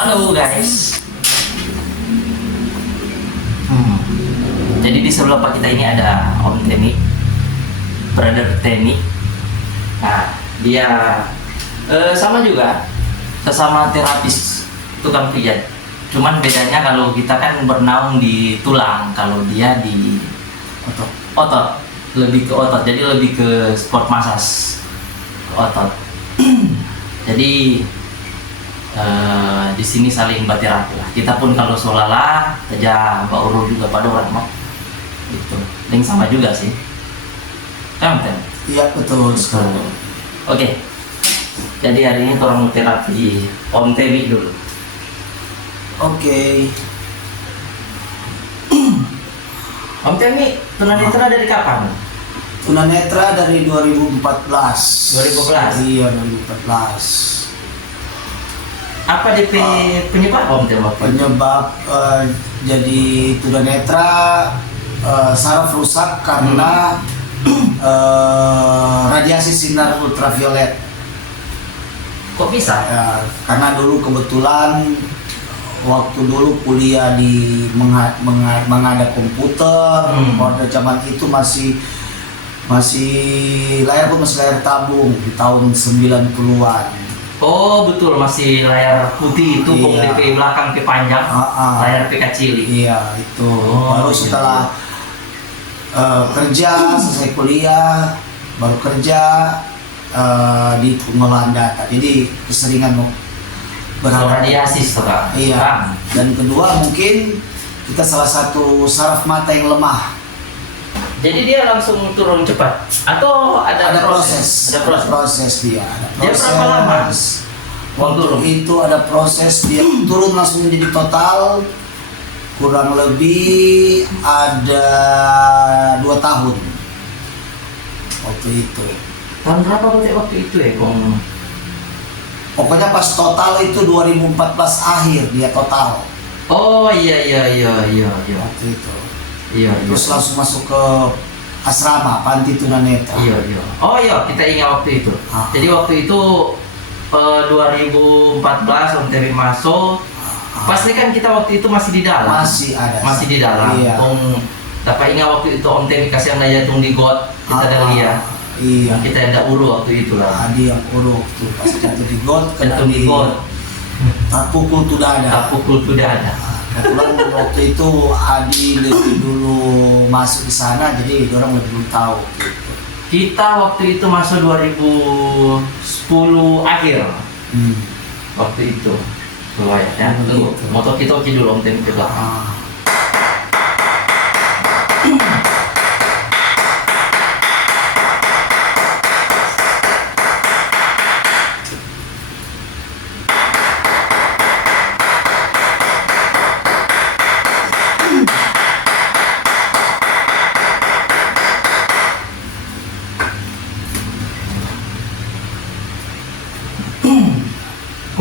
Halo guys. Jadi di sebelah Pak kita ini ada Om Temi, Brother Temi. Nah, dia sama juga, sesama terapis tukang pijat. Cuman bedanya kalau kita kan bernaung di tulang, kalau dia di otot, lebih ke otot. Jadi lebih ke sport massage otot. Jadi di sini saling berterapi lah. Kita pun kalau solala, kerja bauru juga pada orang mau. Itu, link sama juga sih. Kan? Iya betul sekali. Oke. Jadi hari ini orang mau terapi Om Temi dulu. Oke. Om Temi, tunanetra dari kapan? Tunanetra dari 2014. 2014? Iya 2014. Apa DP penyebab Om Temi? Penyebab jadi tunanetra saraf rusak karena radiasi sinar ultraviolet. Kok bisa? Ya, karena dulu kebetulan waktu dulu kuliah di menghadap komputer, pada zaman itu masih layar pun masih layar tabung di tahun 90-an. Oh betul, masih layar putih itu, Iya. DP belakang ke panjang, layar P kecil. Iya itu. Oh, Baru setelah kerja, selesai kuliah, baru kerja di pengolahan data. Jadi keseringan Radiasi setelah. Iya. Dan kedua mungkin kita salah satu saraf mata yang lemah. Jadi dia langsung turun cepat atau ada proses. Ada proses. Proses dia. Ada Dia proses. berapa lama? Waktu Turun? itu ada proses dia turun langsung jadi total kurang lebih ada 2 tahun waktu itu. Tahun berapa waktu itu ya, Kong? Pokoknya pas total itu 2014 akhir dia total Oh iya. waktu itu. Iya. Terus langsung masuk ke asrama panti tunanetra. Iya. Oh iya, kita ingat waktu itu. Jadi waktu itu 2014 Om Temi masuk. Pasti kan kita waktu itu masih di dalam. Masih di dalam. Iya. Dapat ingat waktu itu Om Temi kasih yang daya tung di got, kita ada lihat. Iya. Kita ada uru waktu itu lah. Adi yang uruk tuh pas jatuh di got Jatuh di got. pukul tuh dada. Pukul sudah ada. Kebetulan waktu itu Adi lebih dulu masuk di sana, jadi orang lebih dulu tahu gitu. Kita waktu itu masuk 2010 akhir. Waktu itu. Keluar ya. Tunggu. Gitu. Motor kita oke dulu Om Temi ke belakang.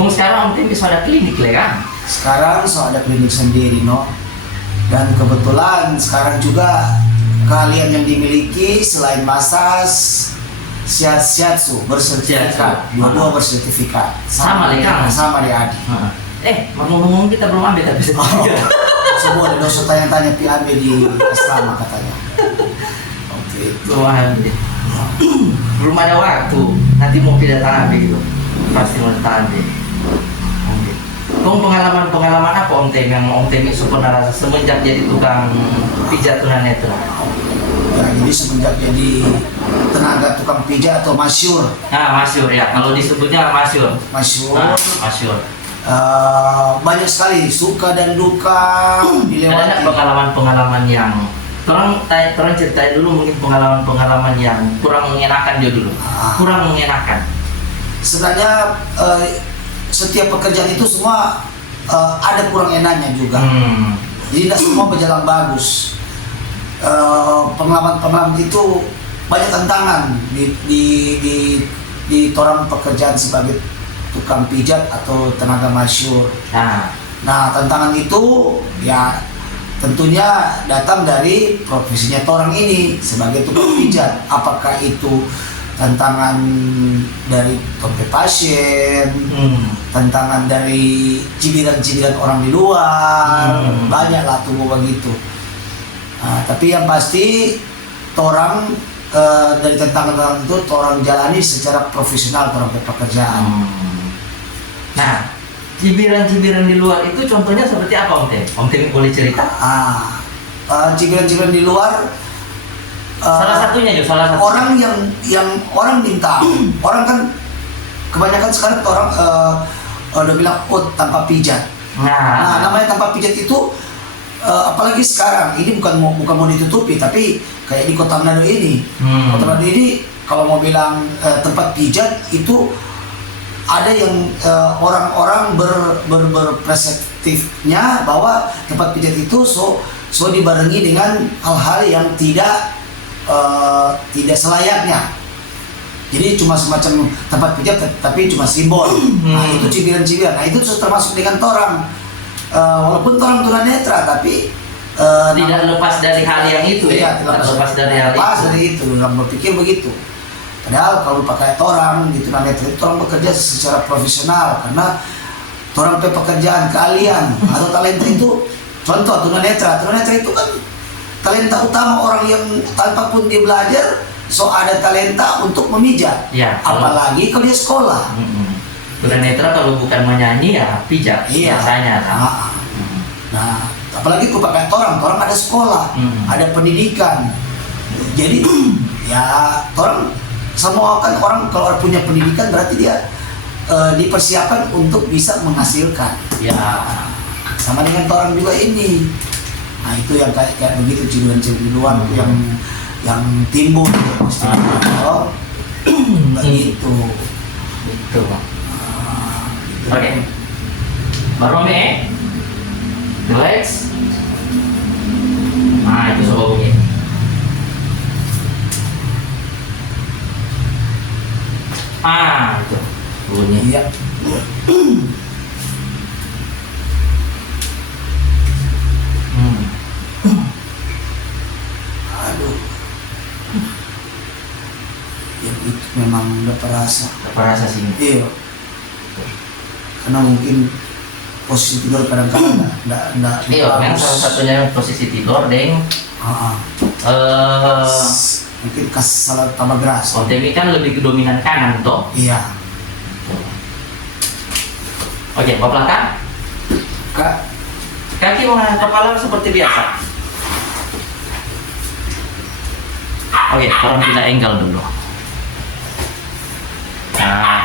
Sekarang Om Temi bisa ada klinik lah kan? Sekarang so ada klinik sendiri no. Dan kebetulan sekarang juga keahlian yang dimiliki selain massage, shiatsu bersertifikat, dua bersertifikat. Sama deh kan? Sama deh Adi. Ngomong-ngomong kita belum ambil tapi Semua ada dosa tanya-tanya pi ambil di asrama katanya. Oke. Belum ada waktu. Nanti mau pindah tanah gitu. Pasti mau datang deh. Kong pengalaman apa Om Temi yang Om Temi sebenarnya semenjak jadi tukang pijat tunanetra? Ya, jadi semenjak jadi tenaga tukang pijat atau masyur. Nah, masyur ya. Kalau disebutnya masyur. Masyur. Nah, masyur. Banyak sekali suka dan duka dilewati. Ada pengalaman-pengalaman yang orang ceritain dulu mungkin pengalaman-pengalaman yang kurang mengenakan dia dulu. Kurang mengenakan. Sebenarnya setiap pekerjaan itu semua ada kurang enaknya juga. Jadi tidak semua berjalan bagus. Pengalaman-pengalaman itu banyak tantangan di orang pekerjaan sebagai tukang pijat atau tenaga masyur. Nah tantangan itu ya tentunya datang dari profesinya orang ini sebagai tukang pijat. Apakah itu tantangan dari tompe pasien, tantangan dari cibiran-cibiran orang di luar, banyak lah tunggu begitu. Nah, tapi yang pasti torang dari tantangan itu torang jalani secara profesional torang pekerjaan. Nah, cibiran-cibiran di luar itu contohnya seperti apa Om Tem? Om Tem boleh cerita? Cibiran-cibiran di luar Salah satunya orang yang orang minta, orang kan kebanyakan sekarang orang udah bilang tanpa pijat. Nah, namanya tanpa pijat itu apalagi sekarang ini bukan mau ditutupi, tapi kayak di Kota Manado ini, Kota Manado ini kalau mau bilang tempat pijat itu ada yang orang-orang berperspektifnya bahwa tempat pijat itu so dibarengi dengan hal-hal yang tidak selayaknya. Jadi cuma semacam tempat pijat tapi cuma simbol. Nah, itu cibiran-cibiran. Nah, itu termasuk dengan torang. Walaupun torang tunanetra tapi tidak lepas dari hal yang itu ya. Tidak lepas dari hal itu. Orang berpikir begitu. Padahal kalau pakai torang di tunanetra itu torang bekerja secara profesional karena torang pekerjaan keahlian atau talenta itu. Contoh tunanetra itu kan talenta utama orang yang tanpa pun dia belajar, so ada talenta untuk memijat. Ya, apalagi kalau dia sekolah. Tunanetra kalau bukan menyanyi ya pijat biasanya. Nah, apalagi aku pakai torang ada sekolah, ada pendidikan. Jadi ya torang semua kan orang kalau punya pendidikan berarti dia dipersiapkan untuk bisa menghasilkan. Ya, sama dengan torang juga ini. Nah, itu yang kayak begitu cibiran-cibiran di luar yang timbul begitu. Itu. Oke. Baru relax. Nah, itu soalnya. Itu bunyi. Iya. Aduh, yang itu memang udah perasa sih. Iya, karena mungkin posisi tidur kadang-kadang enggak. Iya, memang salah satunya posisi tidur, deng. Mungkin salah tambah geras. OTW kan lebih ke dominan kanan toh. Iya. Oke, ke belakang. Kaki mengangkat kepala seperti biasa. Oke, orang pindah angle dulu. Nah.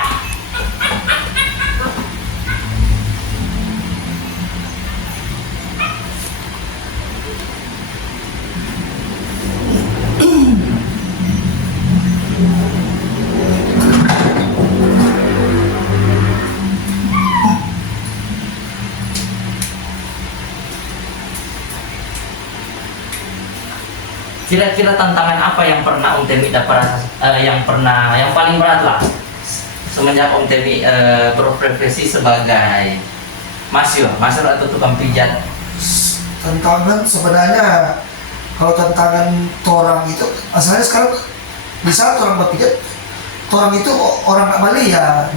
Kira-kira tantangan apa yang pernah Om Temi dapat yang paling berat lah semenjak Om Temi berprofesi sebagai masyur atau tukang pijat? Tantangan sebenarnya kalau tantangan torang itu asalnya sekarang di saat orang berpijat torang itu orang Bali ya.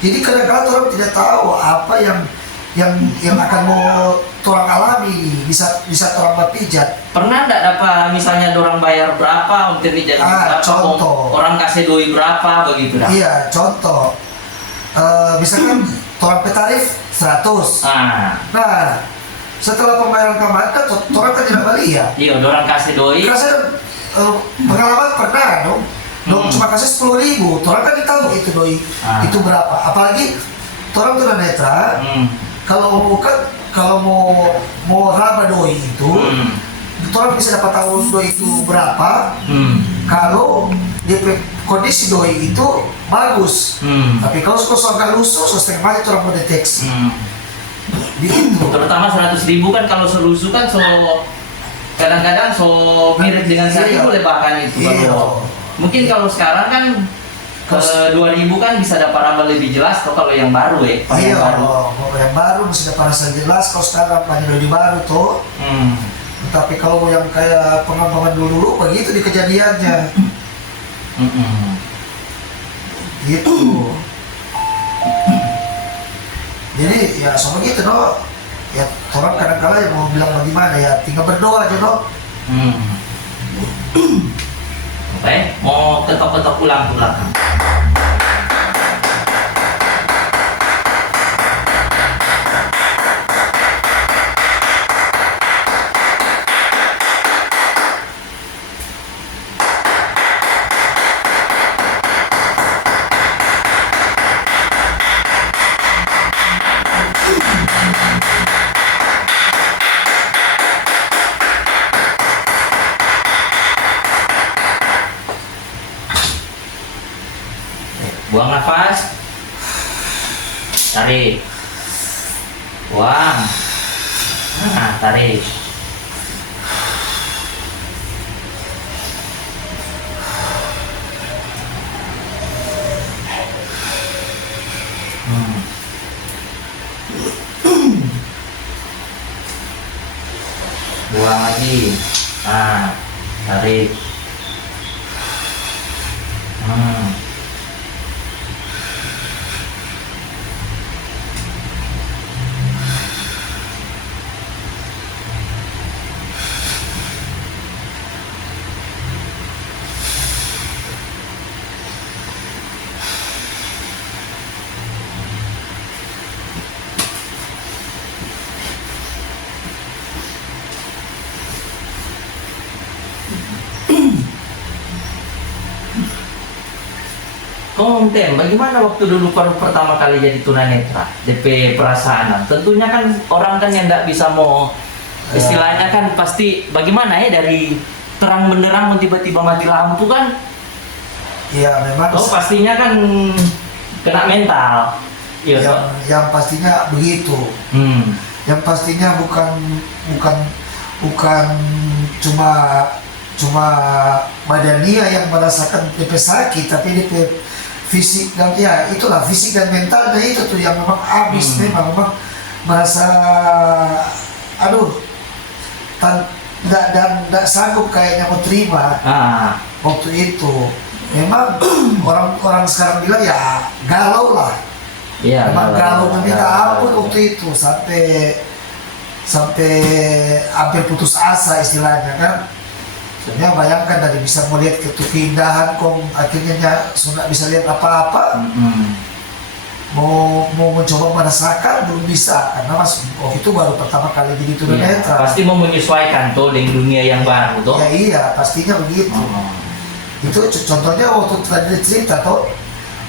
Jadi kadang-kadang torang tidak tahu apa yang akan mau torang alami bisa torang berpijat. Pernah enggak dapat misalnya orang bayar berapa untuk pijat berapa, contoh orang kasih doi berapa begitu dah? Iya, contoh misalkan torang petarif 100. Nah, setelah pembayaran kemarin kan torang kan tidak balik ya. Iya, orang kasih doi. Kasih pengalaman pernah dong. Cuma kasih 10.000, torang kan tahu itu doi itu berapa. Apalagi torang tunanetra kalau mau raba doi itu torang bisa dapat tahu doi itu berapa kalau kondisi doi itu bagus. Tapi kalau agak lusuh setengah mati torang mendeteksi. Begitu. Terutama 100.000 kan kalau selusuh kan kadang-kadang mirip dengan 1.000 bahkan itu. Mungkin kalau sekarang kan 2.000 kan bisa dapat raba lebih jelas atau kalau yang baru ya. Iya, kalau yang baru bisa dapat rasa jelas kalau sekarang banyak di baru tuh. Tapi kalau yang kayak pengembangan dulu begitu di kejadiannya. Gitu. Jadi ya sama gitu no. Ya orang kadang-kala yang mau bilang bagaimana ya tinggal berdoa aja no. Oke, mau ketok-ketok ulang ke belakang. Buang nafas, tarik, buang, nah tarik. Buang lagi, nah tarik. Om Tem, bagaimana waktu dulu pertama kali jadi tunanetra? DP perasaan, tentunya kan orang kan yang tidak bisa mau istilahnya kan pasti bagaimana ya dari terang benderang tiba-tiba mati lampu kan? Iya memang. Oh pastinya kan kena mental. Iya. Yang pastinya begitu. Yang pastinya bukan cuma badania yang merasakan DP sakit, tapi DP fisik dan ya itulah fisik dan mentalnya itu tuh yang memang habis memang merasa tidak sanggup kayaknya mau terima waktu itu. Memang orang sekarang bilang ya galau lah. Iya. Memang galau meminta ampun waktu itu sampai hampir putus asa istilahnya kan. Sebenarnya bayangkan dari bisa melihat keindahan akhirnya sudah bisa lihat apa-apa. Mau mencoba merasakan belum bisa karena itu baru pertama kali jadi tunanetra. Pasti mau menyesuaikan tuh dengan dunia yang baru tuh. Ya iya pastinya begitu. Itu contohnya waktu tadi cerita tuh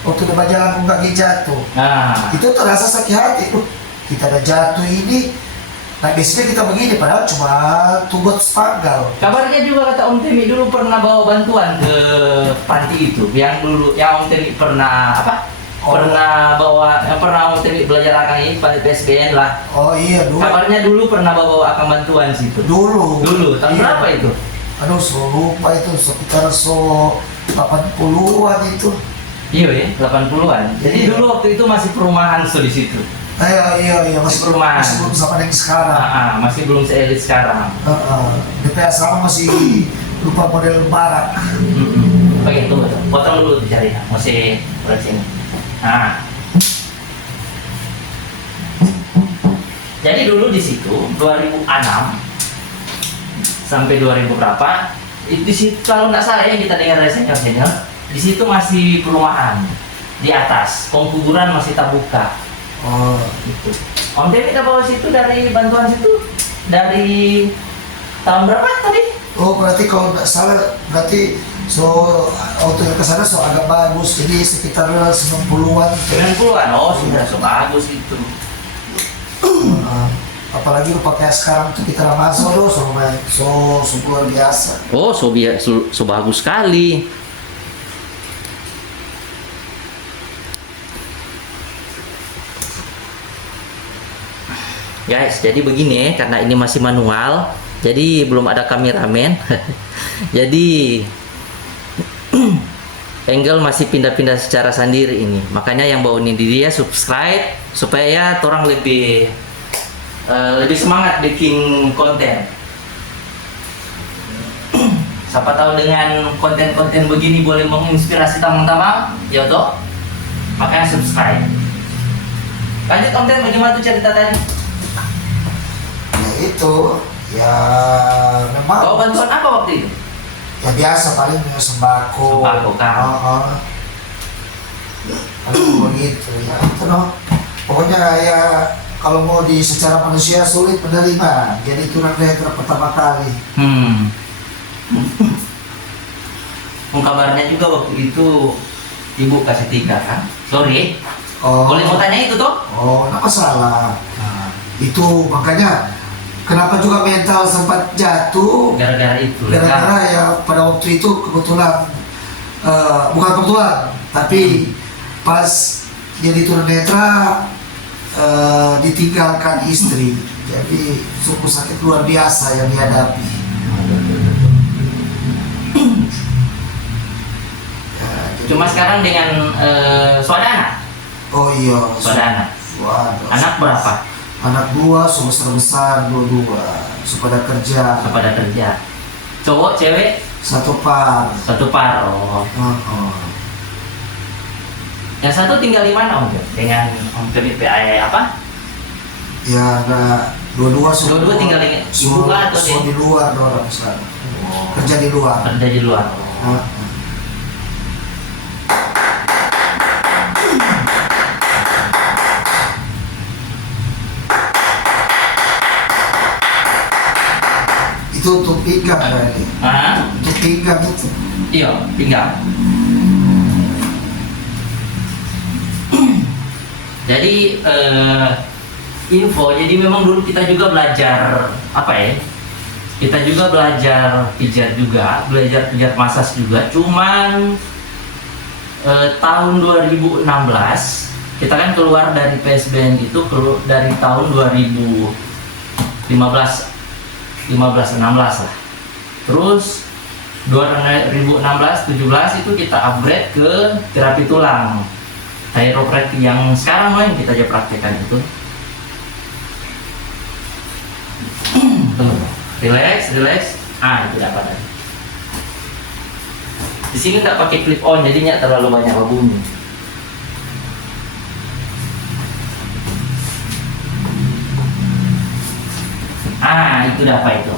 waktu di jalan kaki jatuh. Itu terasa sakit hati. Kita ada jatuh ini. Nah biasanya kita begini padahal cuma tunggu sepanggal. Kabarnya juga kata Om Temi dulu pernah bawa bantuan ke panti itu. Yang Om Temi pernah pernah bawa, yang pernah Om Temi belajar akan ini panti PSBN lah. Oh iya dulu. Kabarnya dulu pernah bawa akan bantuan situ. Dulu tahun berapa itu? Aduh lupa itu sekitar 80-an itu. Iya ya 80-an. Jadi dulu waktu itu masih perumahan di situ. Iya masih perumahan. Masih belum sama yang sekarang. Masih belum se-elit sekarang. DPS sama masih lupa model barak. Oke, tunggu. Potong dulu dicari. Masih di sini. Nah. Jadi dulu di situ 2006 sampai 2000 berapa? Di situ kalau nggak salah ya kita dengar dari senior, di situ masih perumahan di atas, kuburan masih terbuka. Oh, gitu. Om Temi kita bawa situ dari bantuan situ dari tahun berapa tadi? Oh, berarti kalau nggak salah berarti waktu ke sana agak bagus, jadi sekitar 90-an. 90-an, oh sudah bagus itu. Apalagi lupa kayak sekarang tuh kita masuk loh, luar biasa. Oh, so bagus sekali. Guys, jadi begini karena ini masih manual, jadi belum ada kameramen. Jadi angle masih pindah-pindah secara sendiri ini. Makanya yang bawa ini dia subscribe supaya orang lebih semangat bikin konten. Siapa tahu dengan konten-konten begini boleh menginspirasi teman-teman, ya toh. makanya subscribe. Lanjut Om Ten, bagaimana tuh cerita tadi? Ya itu, ya memang. Bawa bantuan apa waktu itu? Ya biasa paling sembako. Sembako kan. Paling begitu ya itu noh. Pokoknya ya kalau mau secara manusia sulit menerima. Jadi tunanetra pertama kali. Kabarnya juga waktu itu ibu kasih 3 kan? Sorry. Boleh mau tanya itu toh? Oh, nggak masalah. Itu makanya kenapa juga mental sempat jatuh? Gara-gara itu. Gara-gara ya pada waktu itu kebetulan bukan kebetulan, tapi pas jadi tunanetra ditinggalkan istri. Jadi sungguh sakit luar biasa yang dihadapi. Cuma sekarang dengan swadana. Oh iya. Swadana. Waduh. Anak berapa? Anak 2, semester besar dua-dua. Pada kerja. Pada kerja. Cowok, cewek? 1 par. 1 par. Oh. Yang satu tinggal di mana Om? Dengan Om PPI apa? Ya, ada dua-dua tinggal di ibu atau di luar orang sana. Kerja di luar. Kerja di luar. Itu untuk pinggang kali. Untuk pinggang itu. Iya, pinggang. Jadi info, jadi memang dulu kita juga belajar apa ya? Kita juga belajar pijat juga, belajar pijat massage juga. Cuman tahun 2016 kita kan keluar dari PSBN itu dari tahun 2015 16 lah. Terus 2016-17 itu kita upgrade ke terapi tulang, chiropractic yang sekarang yang kita aja praktekkan itu. Relax. Itu dapat. Di sini nggak pakai clip on, jadinya terlalu banyak bunyi. Itu dapat itu.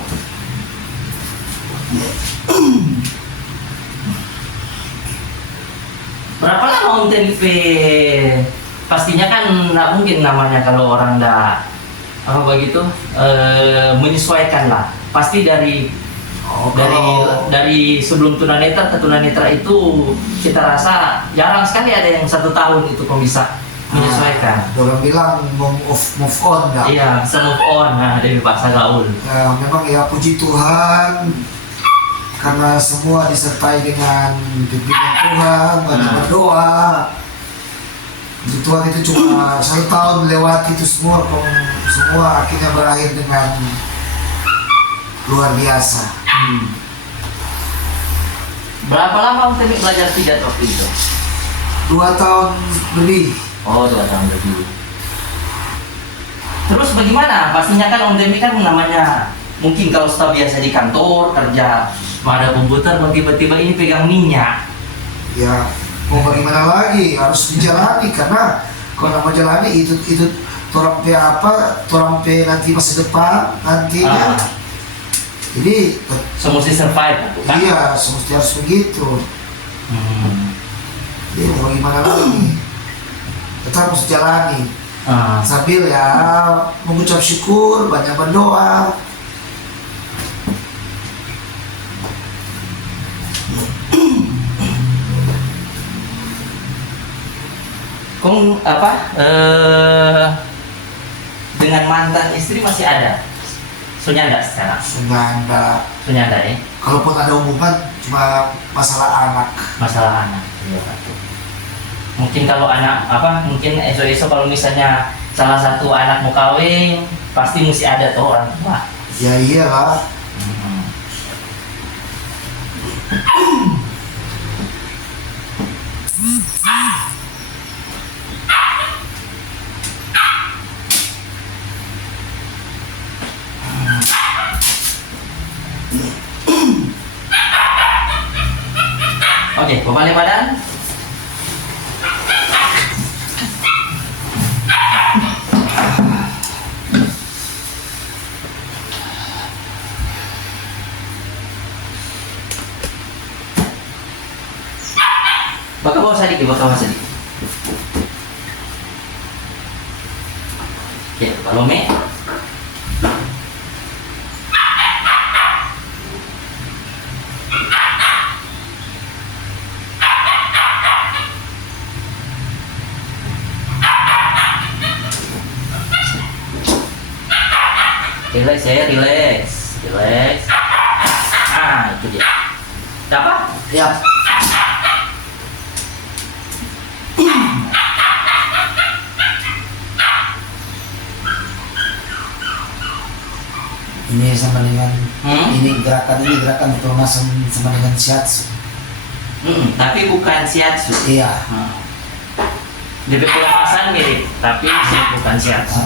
Berapa lama Om TNP? Pastinya kan nggak mungkin namanya kalau orang nggak apa begitu menyesuaikan lah. Pasti dari sebelum tunanetra ke tunanetra itu kita rasa jarang sekali ada yang 1 tahun itu kok bisa menyesuaikan. Orang bilang move on dah. Iya, bisa move on. Dari bahasa gaul. Ya, memang ya puji Tuhan karena semua disertai dengan bimbingan Tuhan, banyak berdoa. Puji Tuhan itu cuma 1 tahun melewati itu semua akhirnya berakhir dengan luar biasa. Berapa lama Om Temi belajar pijat waktu itu? 2 tahun lebih. Oh, 2 tahun lebih. Terus bagaimana? Pastinya kan Om Temi kan namanya mungkin kalau staf biasa di kantor kerja pada komputer, tiba-tiba ini pegang minyak. Ya, mau bagaimana lagi? Harus dijalani karena kalau mau jalani itu torampe nanti masa depan nantinya. Jadi mesti survive kan? Iya, mesti harus begitu. Jadi mau gimana lagi? Kita harus jalani. Sambil ya mengucap syukur, banyak berdoa. Dengan mantan istri masih ada? Sunyanda secara? Sunyanda ya? Kalaupun ada hubungan cuma masalah anak. Iya. Mungkin kalau anak mungkin esok-esok kalau misalnya salah satu anak mau kawin pasti mesti ada tuh orang tua. Ya iyalah. Oke, kembali badan. lagi bakal masa di. Oke, balome. Relax ya, relax. Ah, itu dia. Dapat? Ya. Ini sama dengan ini gerakan sama dengan shiatsu. Tapi bukan shiatsu. Iya. Jadi pelemasan mirip, tapi bukan shiatsu.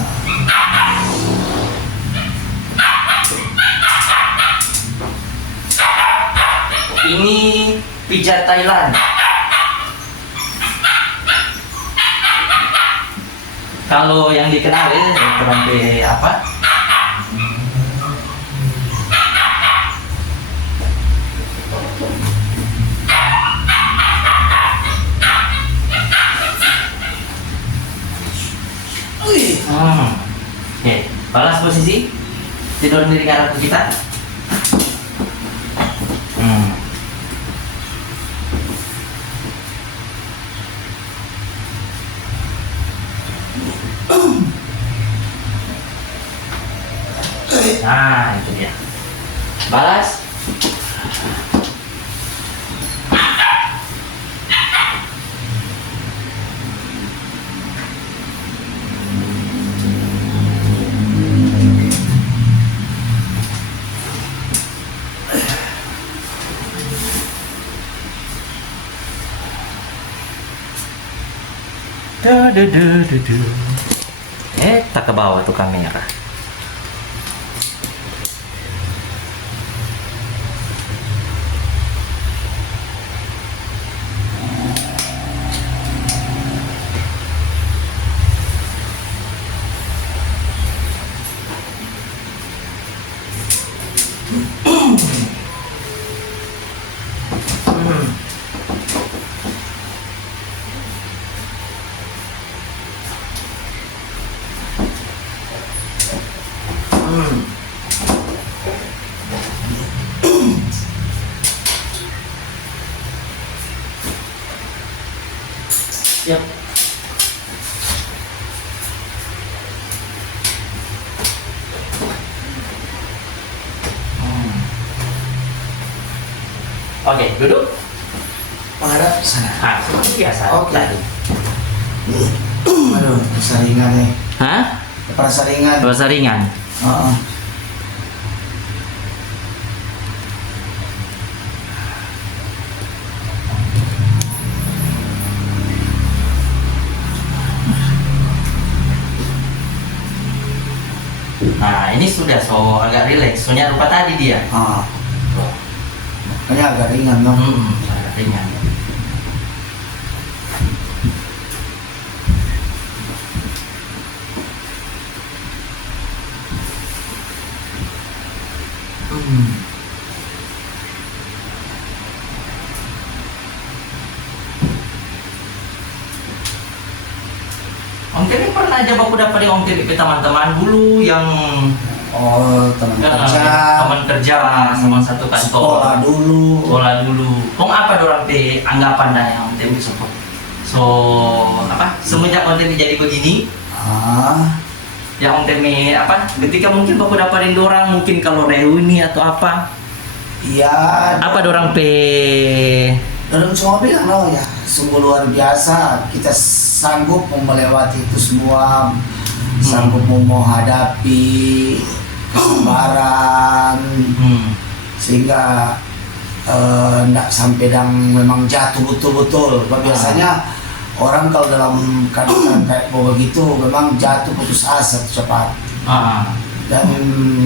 Ini pijat Thailand. Kalau yang dikenal ya sampai apa? Oke, balas posisi. Tidur diri ke arah kita. Nah, itu dia. Balas. Tak ke bawah tuh kamera. Yep. Oke, duduk. Menghadap ke sana. Ah, seperti biasa. Oke. Tadi. Aduh, saringan nih. Hah? Kepala saringan. Bahasa ringan. Heeh. Nah, ini sudah so agak rileks. Soalnya rupa tadi dia. Makanya agak ringan dong. Agak ringan. Om Kemi pernah aja aku dapat Om Kemi ke teman-teman dulu yang Teman kerja. teman kerja sama satu kantor. Sekolah dulu. Kong apa dorang pe anggapan dah yang Om Kemi support. So apa? Semenjak Om Kemi jadi begini, yang Om Kemi apa? Ketika mungkin aku dapatin dorang, mungkin kalau reuni atau apa? Iya. Apa dorang pe? Dorang cuma bilang loh ya, sungguh luar biasa. Kita sanggup melewati itu semua, sanggup menghadapi kesabaran, sehingga tidak sampai dan memang jatuh betul-betul. Biasanya orang kalau dalam keadaan kayak begitu memang jatuh putus asa cepat. Dan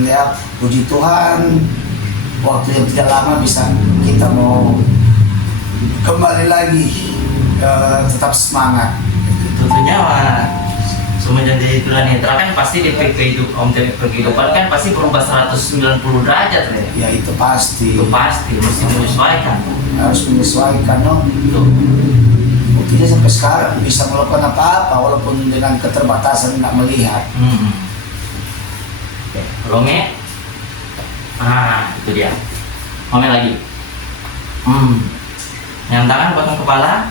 ya puji Tuhan, waktu yang tidak lama bisa kita mau kembali lagi tetap semangat. Tentunya semenjak jadi tulang netra kan pasti di kehidupan kan pasti berubah 190 derajat ya. Ya itu pasti. Itu pasti mesti menyesuaikan. Harus menyesuaikan, no. Itu. Waktu Tidak sampai sekarang bisa melakukan apa-apa walaupun dengan keterbatasan nggak melihat. Oke, Lome. Itu dia. Lome lagi. Yang tangan potong kepala.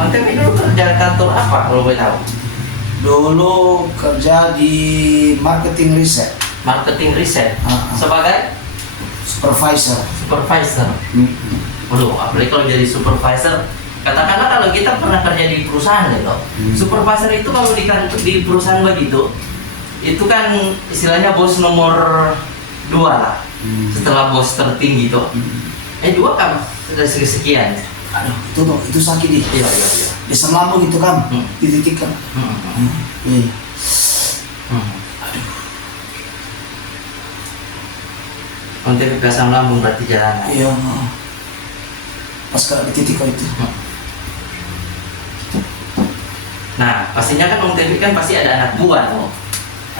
Mantek dulu kerja kantor apa kalau boleh tahu? Dulu kerja di marketing riset. Marketing riset. Sebagai supervisor. Waduh, apalagi kalau jadi supervisor, katakanlah kalau kita pernah kerja di perusahaan gitu, supervisor itu kalau di perusahaan begitu, itu kan istilahnya bos nomor 2 lah, setelah bos tertinggi tuh. 2 kan sekian. Aduh, itu sakit nih. Iya. Di lambung itu kan, dititikkan. Iya. Aduh. Untuk asam lambung berarti jalan. Iya. Pas kena dititik itu. Nah, pastinya kan Om Tevi kan pasti ada anak buah tuh.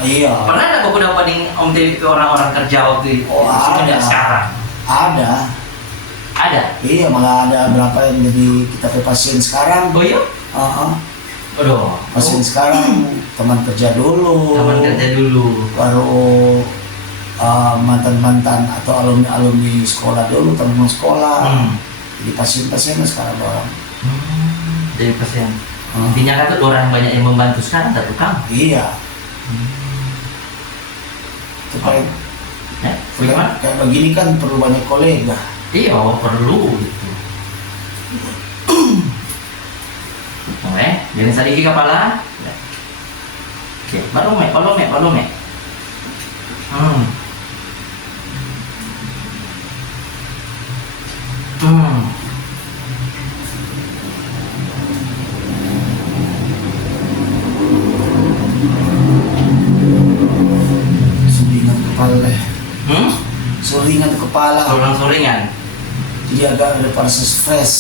Iya. Pernah ada kok dapat Om Tevi ke orang-orang kerja waktu itu? Ada. Sekarang. Ada. Iya, malah ada berapa yang jadi kita ke pasien sekarang. Oh iya? Aduh. Pasien sekarang teman kerja dulu. Baru mantan-mantan atau alumni sekolah dulu, teman sekolah. Jadi pasien-pasiennya sekarang orang. Jadi pasien. Intinya kan tuh orang banyak yang membantu sekarang, tak tukang. Iya. Itu kayak begini kan perlu banyak kolega. Iya, perlu gitu. Oke, jadi sedikit kepala. Oke, baru me. Suringan kepala. Suringan kepala. Suringan. Jadi agak ada parasi stres.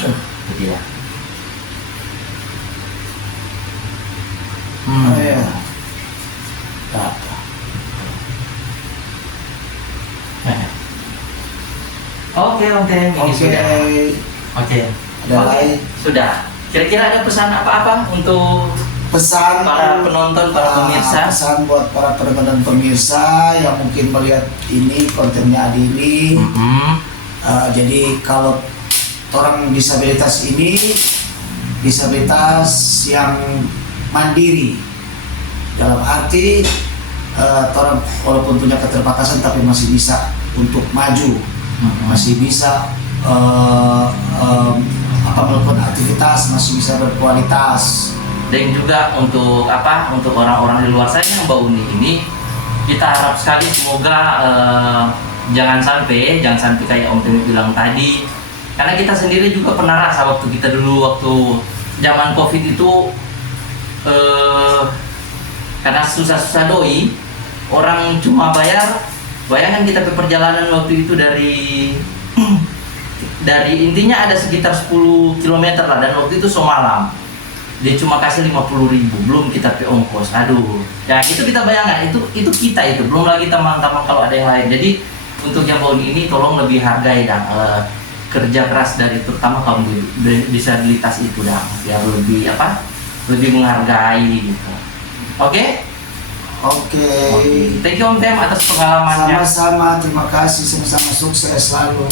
Itu dia. Iya. Apa? Oke, ini sudah. Oke. Ada lain? Sudah. Kira-kira ada pesan apa-apa untuk pesan para penonton, para pemirsa? Pesan buat para penonton pemirsa yang mungkin melihat ini kontennya Adi ini. Jadi kalau orang disabilitas ini disabilitas yang mandiri, dalam arti orang walaupun punya keterbatasan tapi masih bisa untuk maju, masih bisa melakukan aktivitas, masih bisa berkualitas. Dan juga untuk untuk orang-orang di luar sana yang Mbak Uni ini, kita harap sekali semoga jangan sampai kayak Om Tevi bilang tadi, karena kita sendiri juga pernah rasa waktu kita dulu waktu zaman COVID itu karena susah-susah doi, orang cuma bayangkan kita ke perjalanan waktu itu dari intinya ada sekitar 10 km lah, dan waktu itu semalam dia cuma kasih 50.000, belum kita pe ongkos. Aduh, ya itu kita bayangkan, itu kita itu belum lagi teman-teman kalau ada yang lain. Jadi untuk yang bau ini tolong lebih hargai dan kerja keras dari terutama kaum disabilitas itu dah, biar lebih menghargai gitu. Oke? Thank you Om Tem atas pengalamannya. Sama-sama, terima kasih, sama-sama sukses selalu.